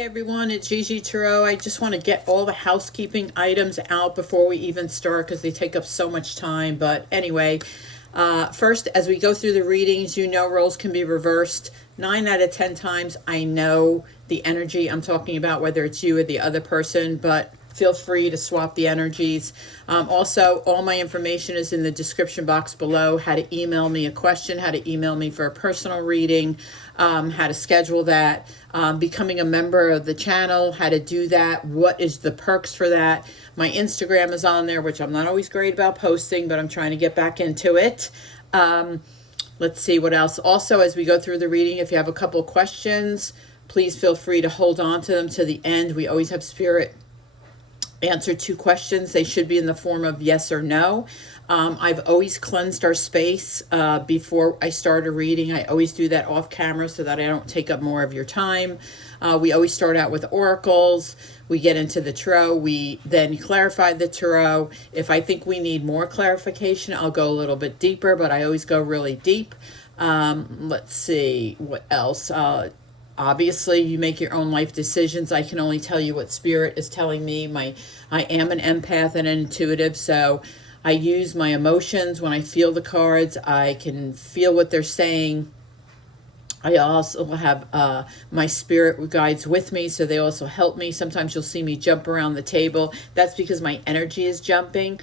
Hi everyone, it's GiGi Tarot. I just want to get all the housekeeping items out before we even start because they take up so much time. But anyway, first, as we go through the readings, you know roles can be reversed 9 out of 10 times. I know the energy I'm talking about, whether it's you or the other person, but feel free to swap the energies. Also, all my information is in the description box below. How to email me a question, how to email me for a personal reading, how to schedule that, becoming a member of the channel, how to do that, what is the perks for that. My Instagram is on there, which I'm not always great about posting, but I'm trying to get back into it. Let's see what else. Also, as we go through the reading, if you have a couple questions, please feel free to hold on to them to the end. We always have Spirit answer 2 questions. They should be in the form of yes or no. I've always cleansed our space before I start a reading. I always do that off camera so that I don't take up more of your time. We always start out with oracles. We get into the tarot. We then clarify the tarot. If I think we need more clarification, I'll go a little bit deeper, but I always go really deep. Let's see what else. Obviously, you make your own life decisions. I can only tell you what Spirit is telling me. I am an empath and an intuitive, so I use my emotions when I feel the cards. I can feel what they're saying. I also have my spirit guides with me, so they also help me. Sometimes you'll see me jump around the table. That's because my energy is jumping.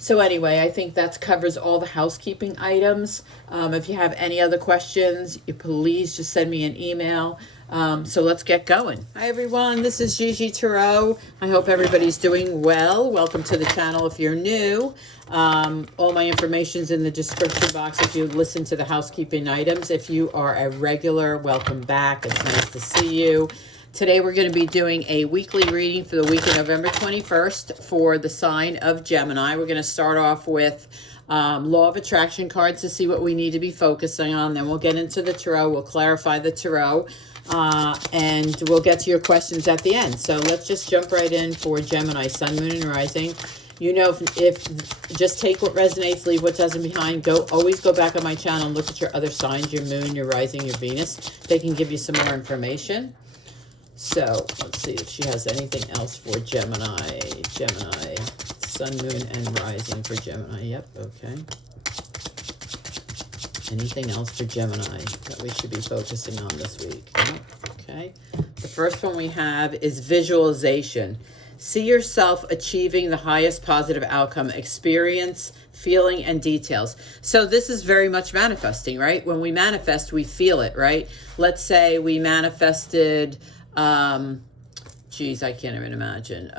So anyway, I think that covers all the housekeeping items. If you have any other questions, please just send me an email. So let's get going. Hi everyone, this is GiGi Tarot. I hope everybody's doing well. Welcome to the channel if you're new. All my information's in the description box if you listen to the housekeeping items. If you are a regular, welcome back. It's nice to see you. Today we're going to be doing a weekly reading for the week of November 21st for the sign of Gemini. We're going to start off with Law of Attraction cards to see what we need to be focusing on. Then we'll get into the tarot. We'll clarify the tarot. And we'll get to your questions at the end. So let's just jump right in for Gemini, Sun, Moon, and Rising. You know, if just take what resonates, leave what doesn't behind. Always go back on my channel and look at your other signs, your Moon, your Rising, your Venus. They can give you some more information. So let's see if she has anything else for Gemini. Gemini, Sun, Moon, and Rising for Gemini. Yep, okay. Anything else for Gemini that we should be focusing on this week? Nope. Okay. The first one we have is visualization. See yourself achieving the highest positive outcome, experience, feeling, and details. So this is very much manifesting, right? When we manifest, we feel it, right? Let's say we manifested, geez, I can't even imagine.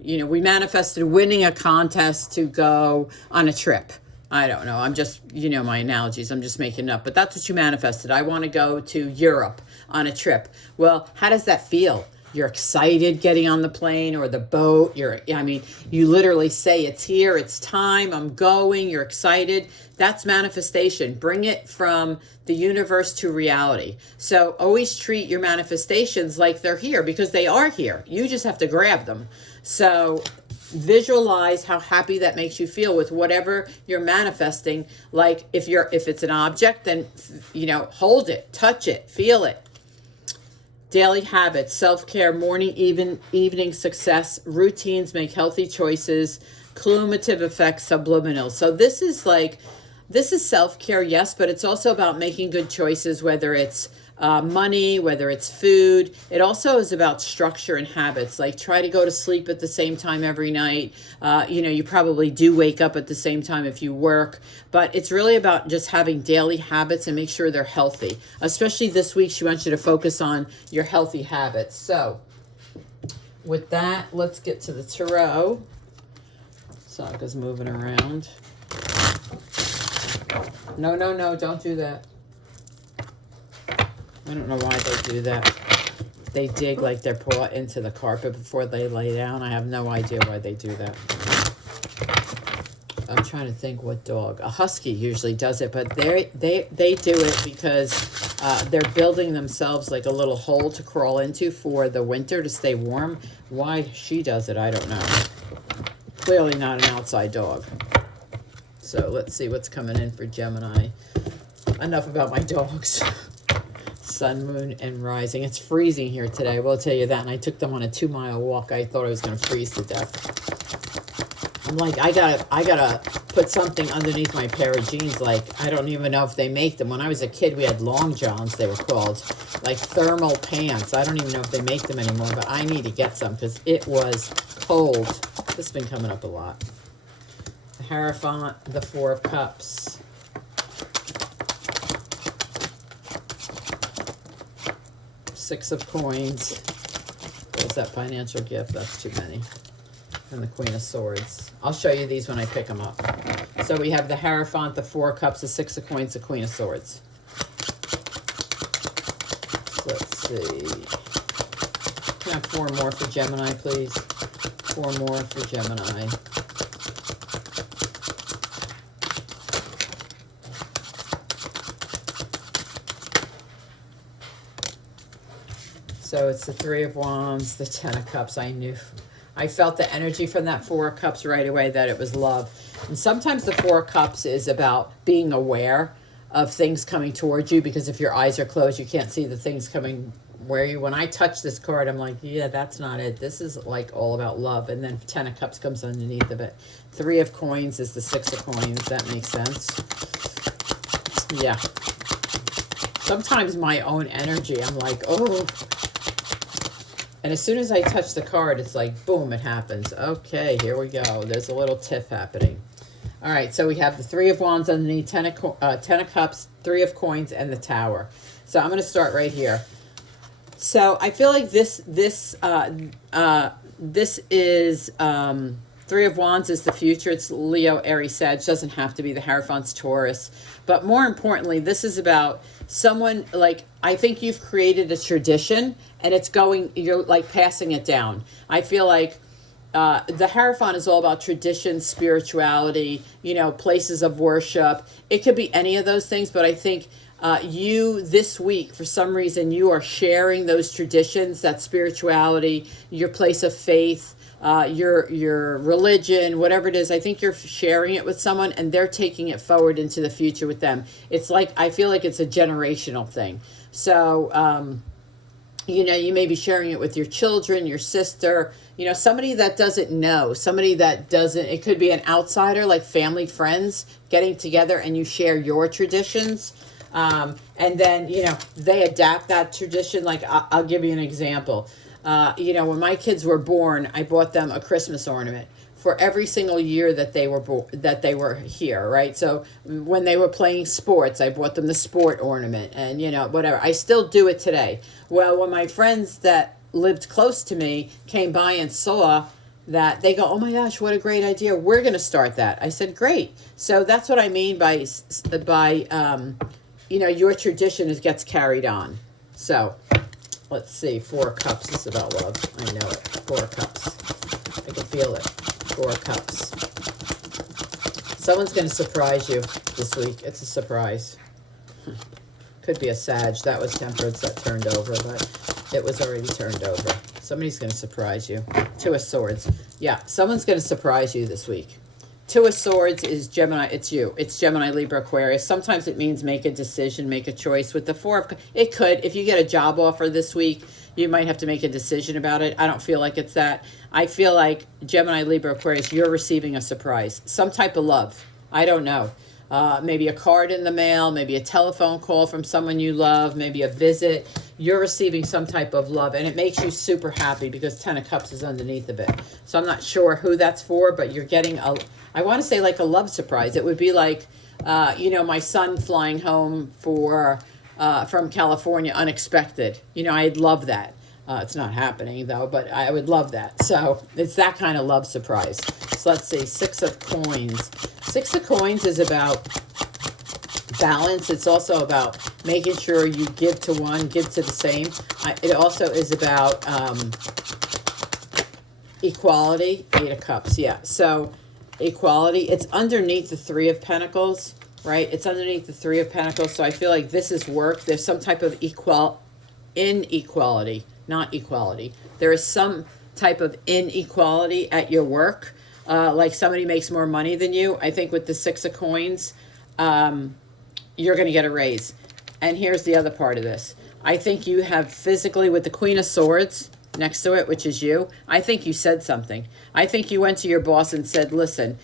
You know, we manifested winning a contest to go on a trip. I don't know. I'm just, you know, my analogies, I'm just making up. But that's what you manifested. I want to go to Europe on a trip. Well, how does that feel? You're excited getting on the plane or the boat. You literally say, it's here, it's time, I'm going, you're excited. That's manifestation. Bring it from the universe to reality. So always treat your manifestations like they're here because they are here. You just have to grab them. So visualize how happy that makes you feel with whatever you're manifesting. Like if it's an object, then, you know, hold it, touch it, feel it. Daily habits, self-care, morning, evening success, routines, make healthy choices, cumulative effects, subliminal. So this is self-care, yes, but it's also about making good choices, whether it's money, whether it's food. It also is about structure and habits, like try to go to sleep at the same time every night. You know, you probably do wake up at the same time if you work, but it's really about just having daily habits and make sure they're healthy. Especially this week, she wants you to focus on your healthy habits. So with that, let's get to the tarot. Saga's moving around. No, don't do that. I don't know why they do that. They dig like their paw into the carpet before they lay down. I have no idea why they do that. I'm trying to think what dog. A husky usually does it, but they do it because they're building themselves like a little hole to crawl into for the winter to stay warm. Why she does it, I don't know. Clearly not an outside dog. So let's see what's coming in for Gemini. Enough about my dogs. Sun, moon, and rising. It's freezing here today, I will tell you that. And I took them on a 2-mile walk. I thought I was going to freeze to death. I'm like, I gotta put something underneath my pair of jeans. Like, I don't even know if they make them. When I was a kid, we had long johns, they were called. Like thermal pants. I don't even know if they make them anymore, but I need to get some because it was cold. This has been coming up a lot. The Hierophant, the Four of Cups. Six of Coins. There's that financial gift. That's too many. And the Queen of Swords. I'll show you these when I pick them up. So we have the Hierophant, the Four of Cups, the Six of Coins, the Queen of Swords. So let's see. Can I have 4 more for Gemini, please? 4 more for Gemini. So it's the Three of Wands, the Ten of Cups. I felt the energy from that Four of Cups right away, that it was love. And sometimes the Four of Cups is about being aware of things coming towards you, because if your eyes are closed, you can't see the things coming where you. When I touch this card, I'm like, yeah, that's not it. This is like all about love. And then Ten of Cups comes underneath of it. Three of Coins is the Six of Coins. That makes sense. Yeah. Sometimes my own energy, I'm like, oh. And as soon as I touch the card, it's like, boom, it happens. Okay, here we go. There's a little tiff happening. All right, so we have the Three of Wands underneath, Ten of Cups, Three of Coins, and the Tower. So I'm going to start right here. So I feel like this is Three of Wands is the future. It's Leo, Aries, Sag. Doesn't have to be. The Hierophant's Taurus. But more importantly, this is about someone, like, I think you've created a tradition, and it's going, you're like passing it down. I feel like the Hierophant is all about tradition, spirituality, you know, places of worship. It could be any of those things, but I think you this week, for some reason, you are sharing those traditions, that spirituality, your place of faith, your religion, whatever it is. I think you're sharing it with someone, and they're taking it forward into the future with them. It's like, I feel like it's a generational thing. So, you know, you may be sharing it with your children, your sister, you know, somebody that doesn't know, somebody that doesn't, it could be an outsider, like family, friends getting together, and you share your traditions. And then, you know, they adapt that tradition. Like, I'll give you an example. You know, when my kids were born, I bought them a Christmas ornament for every single year that they were here, right? So when they were playing sports, I bought them the sport ornament, and, you know, whatever. I still do it today. Well, when my friends that lived close to me came by and saw that, they go, oh my gosh, what a great idea. We're going to start that. I said, great. So that's what I mean by you know, your tradition gets carried on. So let's see. Four of Cups is about love. I know it. Four of Cups. I can feel it. Four of Cups. Someone's going to surprise you this week. It's a surprise. Could be a Sag. That was Temperance that turned over, but it was already turned over. Somebody's going to surprise you. Two of Swords. Yeah, someone's going to surprise you this week. Two of Swords is Gemini. It's you. It's Gemini, Libra, Aquarius. Sometimes it means make a decision, make a choice. With the Four of, it could. If you get a job offer this week, you might have to make a decision about it. I don't feel like it's that. I feel like Gemini, Libra, Aquarius, you're receiving a surprise. Some type of love. I don't know. Maybe a card in the mail, maybe a telephone call from someone you love, maybe a visit. You're receiving some type of love, and it makes you super happy because Ten of Cups is underneath of it. So I'm not sure who that's for, but you're getting I want to say like a love surprise. It would be like, you know, my son flying home from California unexpected. You know, I'd love that. It's not happening though, but I would love that. So it's that kind of love surprise. So let's see, Six of Coins. Six of Coins is about balance. It's also about making sure you give to one, give to the same. It also is about equality. Eight of Cups, yeah. So equality, it's underneath the Three of Pentacles, right? It's underneath the Three of Pentacles. So I feel like this is work. There's some type of inequality, not equality. There is some type of inequality at your work. Like somebody makes more money than you. I think with the Six of Coins, you're going to get a raise. And here's the other part of this. I think you have physically, with the Queen of Swords next to it, which is you, I think you said something. I think you went to your boss and said, listen,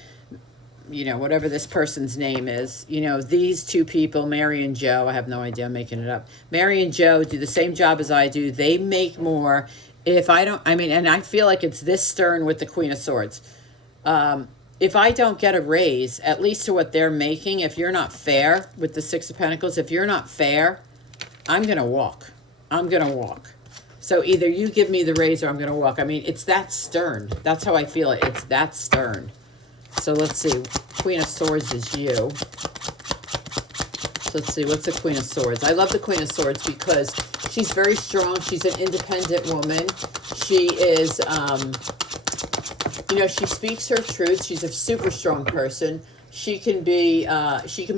you know, whatever this person's name is, you know, these two people, Mary and Joe, I have no idea, I'm making it up. Mary and Joe do the same job as I do. They make more. If I don't, I mean, and I feel like it's this stern with the Queen of Swords. If I don't get a raise, at least to what they're making, if you're not fair with the Six of Pentacles, if you're not fair, I'm going to walk. I'm going to walk. So either you give me the raise or I'm going to walk. I mean, it's that stern. That's how I feel it. It's that stern. So let's see. Queen of Swords is you. So let's see. What's the Queen of Swords? I love the Queen of Swords because she's very strong. She's an independent woman. She is, you know, she speaks her truth. She's a super strong person. She can be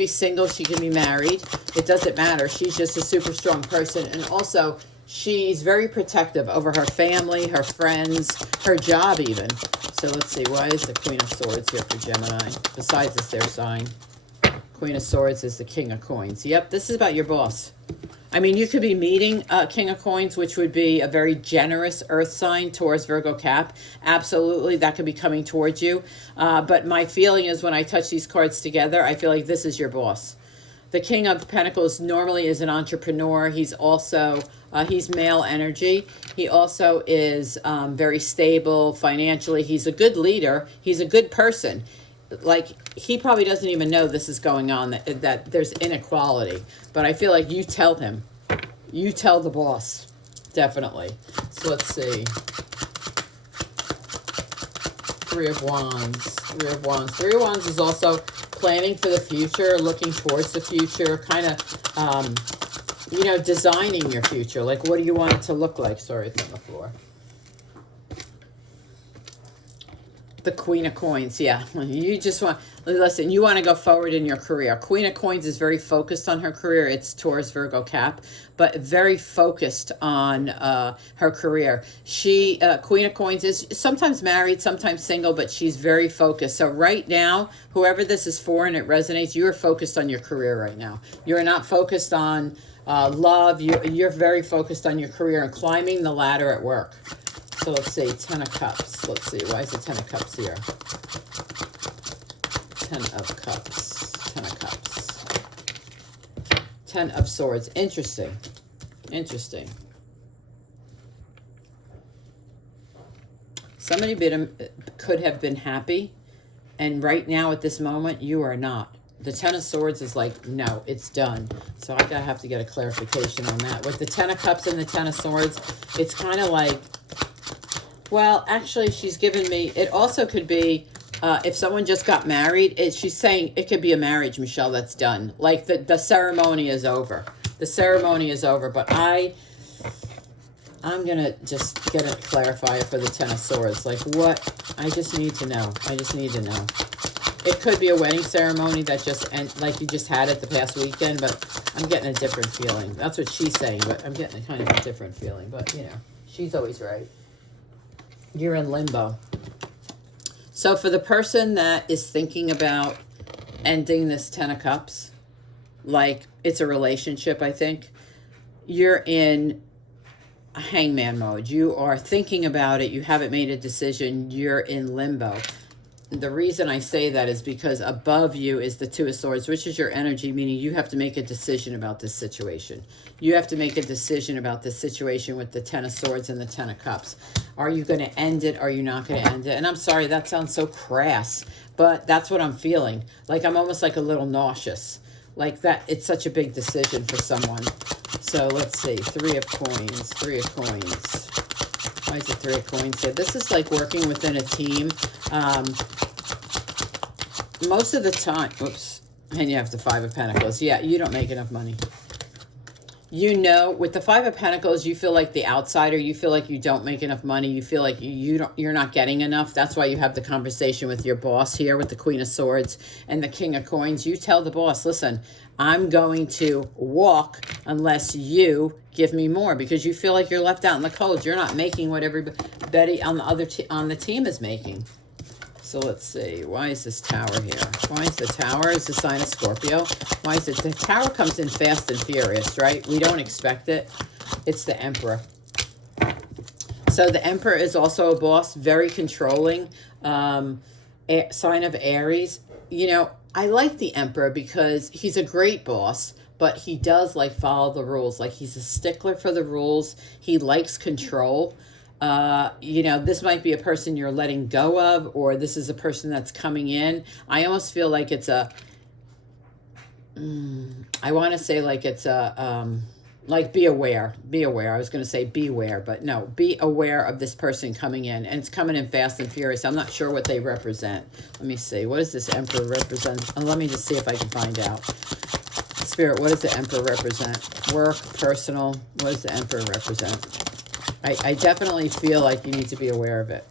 single. She can be married. It doesn't matter. She's just a super strong person. And also, she's very protective over her family, her friends, her job even. So let's see, why is the Queen of Swords here for Gemini? Besides it's their sign. Queen of Swords is the King of Coins. Yep, this is about your boss. I mean, you could be meeting King of Coins, which would be a very generous earth sign, Taurus, Virgo, Cap. Absolutely, that could be coming towards you. But my feeling is when I touch these cards together, I feel like this is your boss. The King of Pentacles normally is an entrepreneur. He's also, he's male energy. He also is very stable financially. He's a good leader. He's a good person. Like, he probably doesn't even know this is going on, that there's inequality. But I feel like you tell him. You tell the boss. Definitely. So let's see. Three of Wands. Three of Wands. Three of Wands is also planning for the future, looking towards the future, kind of, you know, designing your future. Like, what do you want it to look like? Sorry, it's on the floor. The Queen of Coins, yeah. You just want, listen, you want to go forward in your career. Queen of Coins is very focused on her career. It's Taurus, Virgo, Cap, but very focused on her career. She, Queen of Coins, is sometimes married, sometimes single, but she's very focused. So right now, whoever this is for and it resonates, you are focused on your career right now. You're not focused on love. You're very focused on your career and climbing the ladder at work. So let's see, Ten of Cups. Let's see, why is the Ten of Cups here? Ten of Cups. Ten of Cups. Ten of Swords. Interesting. Interesting. Somebody could have been happy, and right now at this moment, you are not. The Ten of Swords is like, no, it's done. So I have to get a clarification on that. With the Ten of Cups and the Ten of Swords, it's kind of like, well, actually, she's given me, it also could be, if someone just got married, she's saying it could be a marriage, Michelle, that's done. Like, the ceremony is over. The ceremony is over, but I'm going to just get a clarifier for the Ten of Swords. Like, what? I just need to know. I just need to know. It could be a wedding ceremony that just, like you just had it the past weekend, but I'm getting a different feeling. That's what she's saying, but I'm getting kind of a different feeling. But, you know, she's always right. You're in limbo. So for the person that is thinking about ending this Ten of Cups, like it's a relationship, I think, you're in a hangman mode. You are thinking about it. You haven't made a decision. You're in limbo. The reason I say that is because above you is the Two of Swords, which is your energy, meaning you have to make a decision about this situation. You have to make a decision about this situation with the Ten of Swords and the Ten of Cups. Are you going to end it? Are you not going to end it? And I'm sorry, that sounds so crass, but that's what I'm feeling. Like, I'm almost like a little nauseous. Like that, it's such a big decision for someone. So let's see, Three of Coins, Three of Coins. Why is it Three of Coins here? This is like working within a team. Most of the time, oops, and you have the Five of Pentacles. Yeah, you don't make enough money. You know, with the Five of Pentacles, you feel like the outsider. You feel like you don't make enough money. You feel like you're not getting enough. That's why you have the conversation with your boss here with the Queen of Swords and the King of Coins. You tell the boss, listen, I'm going to walk unless you give me more, because you feel like you're left out in the cold. You're not making what everybody on the team is making. So let's see. Why is this Tower here? Why is the Tower is the sign of Scorpio? Why is it? The Tower comes in fast and furious, right? We don't expect it. It's the Emperor. So the Emperor is also a boss, very controlling. Sign of Aries. You know, I like the Emperor because he's a great boss, but he does like follow the rules. Like he's a stickler for the rules. He likes control. You know, this might be a person you're letting go of, or this is a person that's coming in. I almost feel like it's a, I want to say like it's a, like be aware. I was going to say beware, but no, be aware of this person coming in, and it's coming in fast and furious. I'm not sure what they represent. Let me see. What does this Emperor represent? Let me just see if I can find out. Spirit, what does the Emperor represent? Work, personal. What does the Emperor represent? I definitely feel like you need to be aware of it.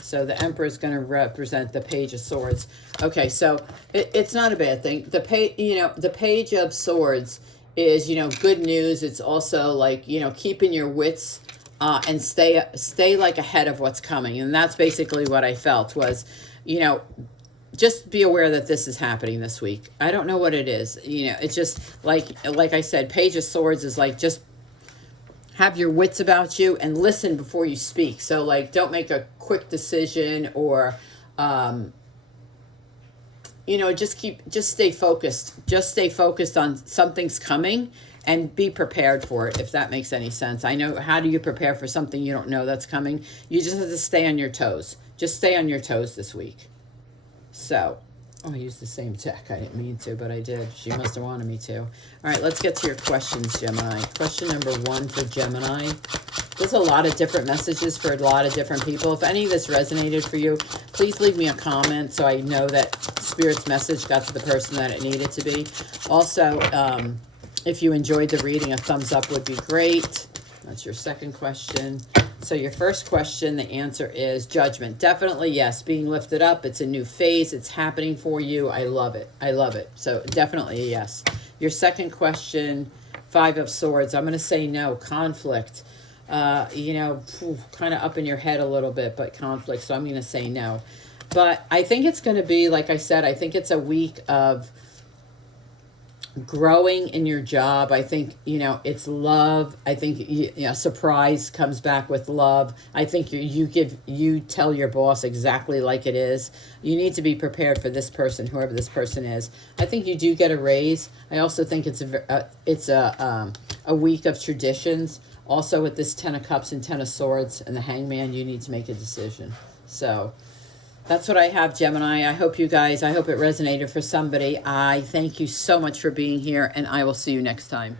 So the Emperor is going to represent the Page of Swords. Okay, so it's not a bad thing. The Page of Swords is, you know, good news. It's also like, you know, keeping your wits and stay like ahead of what's coming. And that's basically what I felt was, you know, just be aware that this is happening this week. I don't know what it is. You know, it's just like I said, Page of Swords is like just have your wits about you and listen before you speak. So like, don't make a quick decision or, you know, just stay focused. Just stay focused on something's coming and be prepared for it, if that makes any sense. I know, how do you prepare for something you don't know that's coming? You just have to stay on your toes. Just stay on your toes this week. So, oh, I used the same deck. I didn't mean to, but I did. She must have wanted me to. All right, let's get to your questions, Gemini. Question number 1 for Gemini. There's a lot of different messages for a lot of different people. If any of this resonated for you, please leave me a comment so I know that Spirit's message got to the person that it needed to be. Also, if you enjoyed the reading, a thumbs up would be great. That's your second question. So your first question, the answer is Judgment. Definitely yes, being lifted up. It's a new phase. It's happening for you. I love it. I love it. So definitely a yes. Your second question, 5 of Swords. I'm going to say no. Conflict. You know, kind of up in your head a little bit, but conflict. So I'm going to say no. But I think it's going to be, like I said, I think it's a week of growing in your job. I think, you know, it's love. I think, you know, surprise comes back with love. I think you tell your boss exactly like it is. You need to be prepared for this person, whoever this person is. I think you do get a raise. I also think it's a week of traditions. Also with this 10 of Cups and 10 of Swords and the Hangman, you need to make a decision. So that's what I have, Gemini. I hope it resonated for somebody. I thank you so much for being here, and I will see you next time.